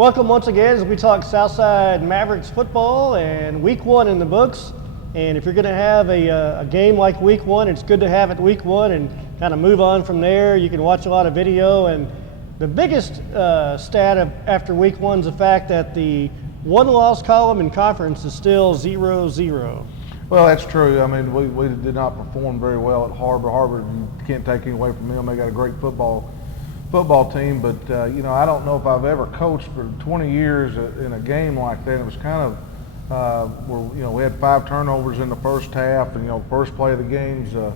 Welcome once again as we talk Southside Mavericks football and week one in the books. And if you're going to have a game like week one, it's good to have it week one and kind of move on from there. You can watch a lot of video. And the biggest stat after week one is the fact that the one-loss column in conference is still 0-0. Well, that's true. I mean, we did not perform very well at HarBer. HarBer, you can't take any away from them. They got a great football team, but I don't know if I've ever coached for 20 years in a game like that. It was kind of where we had 5 turnovers in the first half, and first play of the game's a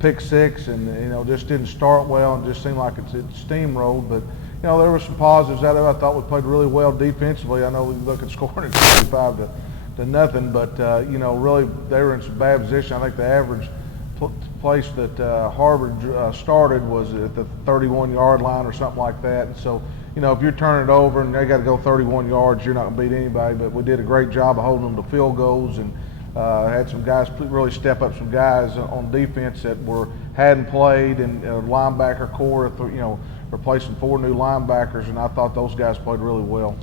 pick 6, and just didn't start well, and just seemed like it steamrolled. But there were some positives out of it. I thought we played really well defensively. I know we look at scoring at 35 to nothing, but really they were in some bad position. I think the average place that HarBer started was at the 31-yard line or something like that. And so, if you're turning it over and they got to go 31 yards, you're not going to beat anybody. But we did a great job of holding them to field goals, and had some guys really step up, some guys on defense that hadn't played, and linebacker core, replacing 4 new linebackers, and I thought those guys played really well.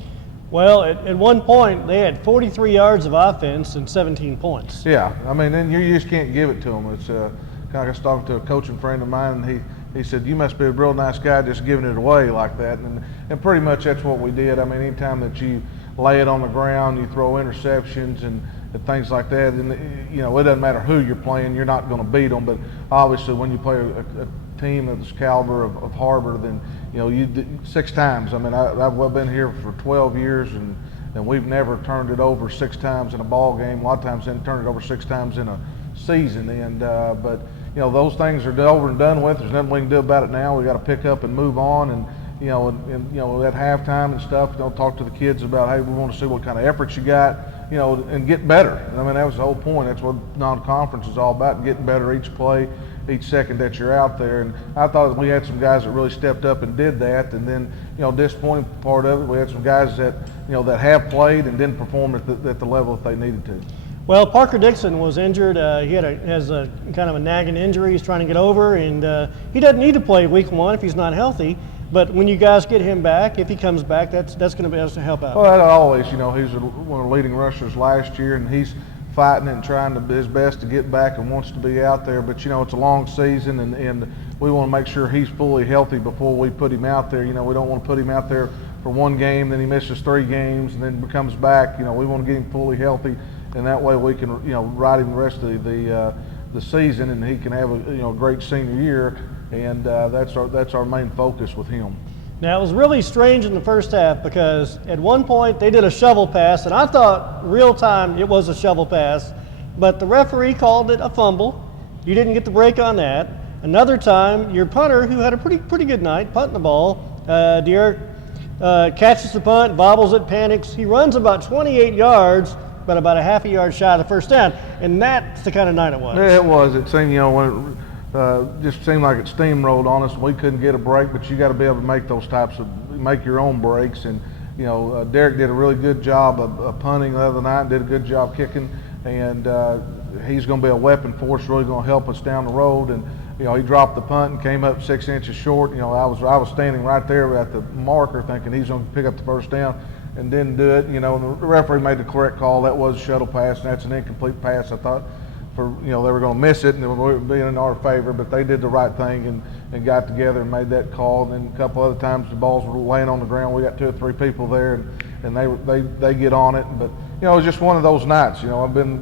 Well, at one point, they had 43 yards of offense and 17 points. Yeah, I mean, then you just can't give it to them. It's kind of like I was talking to a coaching friend of mine, and he said, you must be a real nice guy just giving it away like that. And pretty much that's what we did. I mean, anytime that you lay it on the ground, you throw interceptions and things like that, and it doesn't matter who you're playing, you're not going to beat them. But obviously when you play a team of this caliber of HarBer, then you 6 times. I mean, I've been here for 12 years, and we've never turned it over 6 times in a ball game. A lot of times, then turned it over 6 times in a season. And but those things are over and done with. There's nothing we can do about it now. We got to pick up and move on. And at halftime and stuff, talk to the kids about, hey, we want to see what kind of efforts you got, and get better. I mean, that was the whole point. That's what non-conference is all about, getting better each play, each second that you're out there. And I thought we had some guys that really stepped up and did that. And then, disappointing part of it, we had some guys that, that have played and didn't perform at the level that they needed to. Well, Parker Dixon was injured. He has a kind of a nagging injury he's trying to get over, and he doesn't need to play week one if he's not healthy. But when you guys get him back, if he comes back, that's going to be able to help out. Well, that always, he was one of the leading rushers last year, and he's fighting and trying his best to get back and wants to be out there. But, it's a long season, and we want to make sure he's fully healthy before we put him out there. We don't want to put him out there for one game, then he misses 3 games, and then comes back. We want to get him fully healthy, and that way we can, ride him the rest of the season, and he can have a great senior year. And that's our main focus with him. Now, it was really strange in the first half because at one point they did a shovel pass, and I thought real time it was a shovel pass, but the referee called it a fumble. You didn't get the break on that. Another time, your punter, who had a pretty good night punting the ball, Derek, catches the punt, bobbles it, panics. He runs about 28 yards, but about a half a yard shy of the first down, and that's the kind of night it was. Yeah, it was. It seemed, when just seemed like it steamrolled on us. We couldn't get a break, but you got to be able to make your own breaks. And Derek did a really good job of punting the other night. Did a good job kicking, and he's going to be a weapon for us. Really going to help us down the road. And he dropped the punt and came up 6 inches short. I was standing right there at the marker, thinking he's going to pick up the first down, and didn't do it. And the referee made the correct call. That was a shuttle pass, and that's an incomplete pass. I thought. They were going to miss it and it would be in our favor, but they did the right thing and got together and made that call. And then a couple other times the balls were laying on the ground. We got 2 or 3 people there, and they get on it. But it was just one of those nights. I've been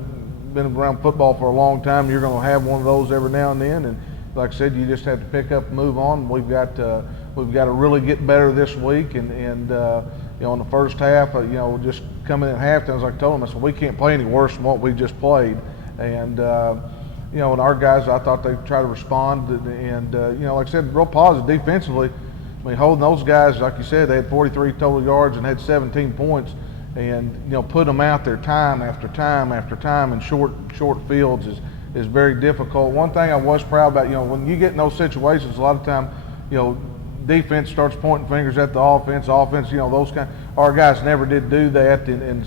around football for a long time. You're going to have one of those every now and then, and like I said, you just have to pick up and move on. We've got to really get better this week, and in the first half, just coming in at halftime, as I told them, I said we can't play any worse than what we just played. And and our guys, I thought they tried to respond, and like I said, real positive defensively. I mean, holding those guys, like you said, they had 43 total yards and had 17 points, and put them out there time after time after time in short fields is very difficult. One thing I was proud about, when you get in those situations, a lot of time, defense starts pointing fingers at the offense, those kind. Our guys never did do that, and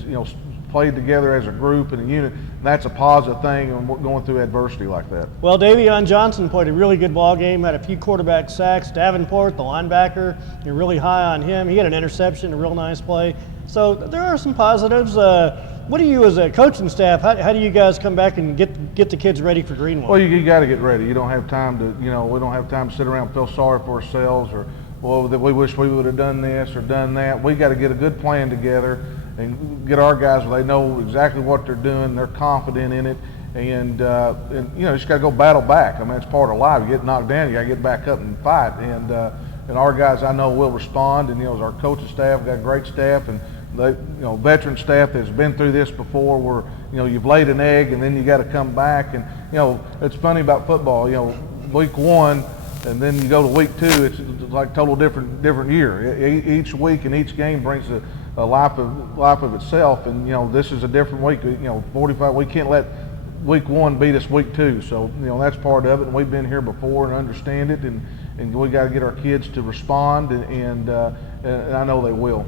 played together as a group and a unit. That's a positive thing when we're going through adversity like that. Well, Davion Johnson played a really good ball game, had a few quarterback sacks. Davenport, the linebacker, you're really high on him. He had an interception, a real nice play. So there are some positives. What do you, as a coaching staff, how do you guys come back and get the kids ready for Greenwood? Well, you got to get ready. You don't have time to, we don't have time to sit around and feel sorry for ourselves or, well, that we wish we would have done this or done that. We got to get a good plan together and get our guys where they know exactly what they're doing, they're confident in it, and you just got to go battle back. I mean, it's part of life. You get knocked down, you got to get back up and fight. And our guys, I know, will respond. And as our coaching staff, we've got a great staff, and they, veteran staff that's been through this before, where you've laid an egg and then you got to come back. And it's funny about football. Week 1. And then you go to week 2, it's like total different year. Each week and each game brings a life of itself. And this is a different week. 45. We can't let week 1 beat us week 2. So that's part of it. And we've been here before and understand it. And we got to get our kids to respond. And I know they will.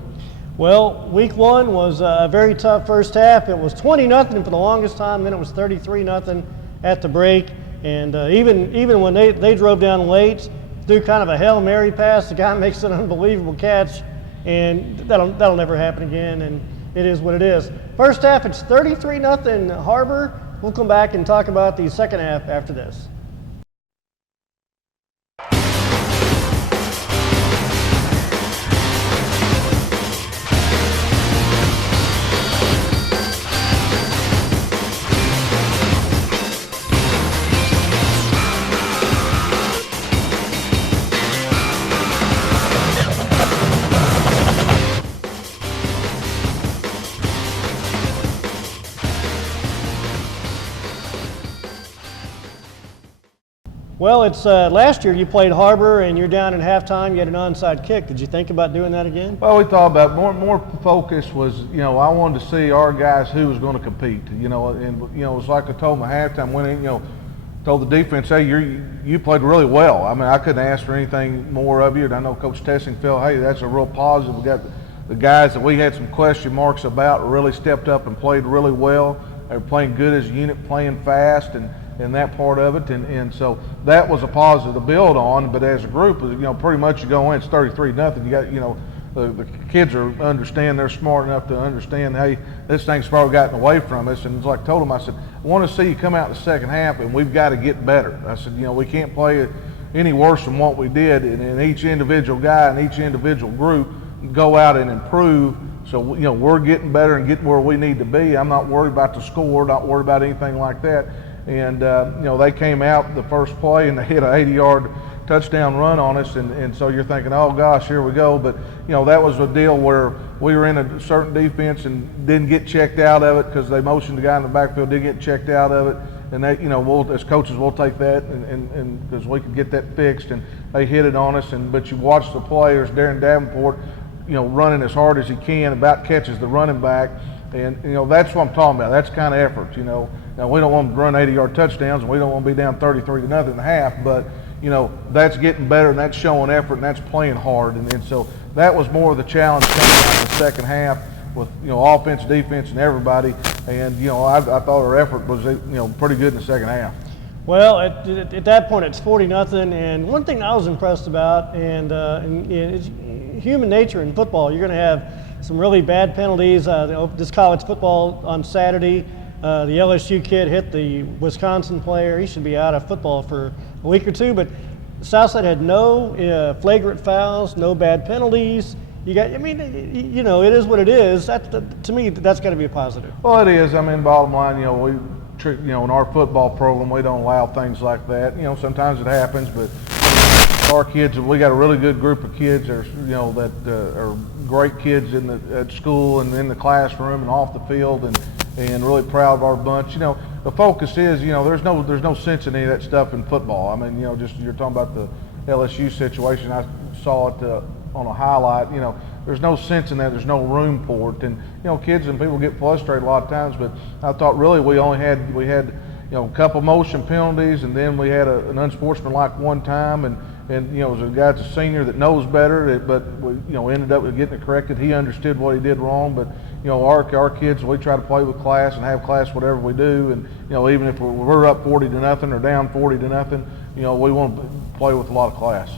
Well, week 1 was a very tough first half. It was 20-0 for the longest time. Then it was 33-0 at the break. And even when they drove down late, threw kind of a Hail Mary pass, the guy makes an unbelievable catch, and that'll never happen again, and it is what it is. First half, it's 33-0 HarBer. We'll come back and talk about the second half after this. Well, it's last year you played HarBer and you're down at halftime. You had an onside kick. Did you think about doing that again? Well, we thought about it. More focus was, I wanted to see our guys who was going to compete. And it was like I told them at halftime when told the defense, hey, you played really well. I mean, I couldn't ask for anything more of you. And I know Coach Tessing felt, hey, that's a real positive. We got the guys that we had some question marks about really stepped up and played really well. They were playing good as a unit, playing fast, and that part of it, and so that was a positive to build on. But as a group, pretty much you go in, it's 33-0. You got, the kids understand, they're smart enough to understand, hey, this thing's probably gotten away from us. And it's like I told them, I said, I want to see you come out in the second half, and we've got to get better. I said, we can't play any worse than what we did, and each individual guy and each individual group go out and improve. So, we're getting better and getting where we need to be. I'm not worried about the score, not worried about anything like that. And, they came out the first play and they hit an 80-yard touchdown run on us. And so you're thinking, oh, gosh, here we go. But, that was a deal where we were in a certain defense and didn't get checked out of it because they motioned the guy in the backfield, didn't get checked out of it. And they, we'll, as coaches, we'll take that and because we can get that fixed. And they hit it on us. But you watch the players, Darren Davenport, running as hard as he can, about catches the running back. And, that's what I'm talking about. That's kind of effort, Now, we don't want to run 80-yard touchdowns, and we don't want to be down 33-0 at the half, but, that's getting better, and that's showing effort, and that's playing hard. And so that was more of the challenge coming out in the second half with, offense, defense, and everybody. And, I thought our effort was, pretty good in the second half. Well, at that point, it's 40-0, and one thing I was impressed about, and it's human nature in football. You're going to have some really bad penalties. This college football on Saturday, the LSU kid hit the Wisconsin player. He should be out of football for a week or two. But Southside had no flagrant fouls, no bad penalties. It is what it is. To me, that's got to be a positive. Well, it is. I mean, bottom line, in our football program, we don't allow things like that. Sometimes it happens, but our kids, we got a really good group of kids that are great kids at school and in the classroom and off the field, and really proud of our bunch. The focus is, there's no sense in any of that stuff in football. I mean, just you're talking about the LSU situation. I saw it on a highlight. There's no sense in that. There's no room for it. And kids and people get frustrated a lot of times. But I thought really we had a couple motion penalties, and then we had an unsportsmanlike one time, and it was a guy that's a senior that knows better, but we ended up getting it corrected. He understood what he did wrong, but you know, our kids, we try to play with class and have class whatever we do, and you know, even if we're up 40-0 or down 40-0, you know, we want to play with a lot of class.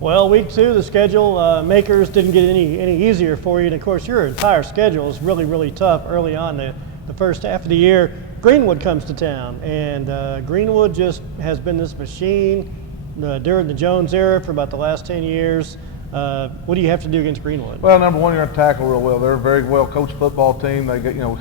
Well, week 2, the schedule makers didn't get any easier for you, and of course your entire schedule is really tough early on the first half of the year. Greenwood comes to town, and Greenwood just has been this machine during the Jones era for about the last 10 years. What do you have to do against Greenwood? Well, number one, you're going to tackle real well. They're a very well coached football team. They get, you know,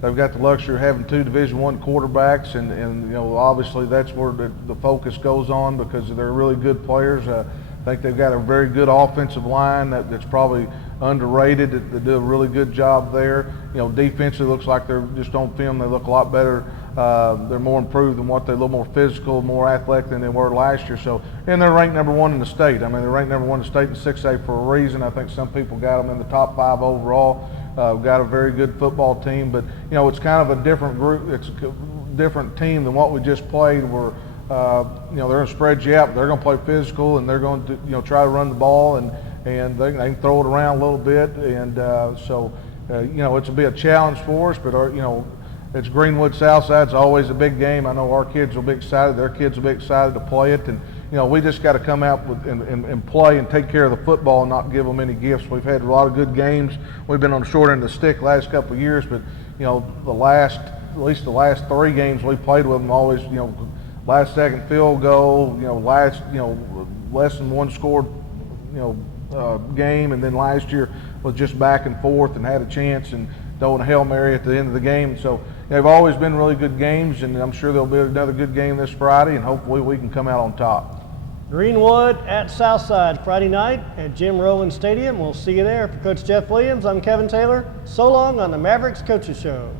they've got the luxury of having 2 Division I quarterbacks, and you know, obviously that's where the focus goes on because they're really good players. I think they've got a very good offensive line that's probably underrated. They do a really good job there. You know, defensively looks like they're just on film. They look a lot better. They're more improved than what they're a little more physical, more athletic than they were last year. So, and they're ranked number 1 in the state. I mean, they're ranked number 1 in the state in 6A for a reason. I think some people got them in the top 5 overall. We've got a very good football team, but you know, it's kind of a different group. It's a different team than what we just played. Where you know, they're going to spread you out. They're going to play physical, and they're going to, you know, try to run the ball, and they can throw it around a little bit, and so you know, it's be a challenge for us. But you know, it's Greenwood Southside. It's always a big game. I know our kids will be excited. Their kids will be excited to play it, and you know, we just got to come out with, and play and take care of the football and not give them any gifts. We've had a lot of good games. We've been on the short end of the stick last couple of years, but you know, at least the last 3 games we played with them, always, you know, last second field goal, you know, less than 1 scored, you know, game, and then last year was just back and forth and had a chance and throwing a Hail Mary at the end of the game. So they've always been really good games, and I'm sure there'll be another good game this Friday, and hopefully we can come out on top. Greenwood at Southside Friday night at Jim Rowland Stadium. We'll see you there. For Coach Jeff Williams, I'm Kevin Taylor. So long on the Mavericks Coaches Show.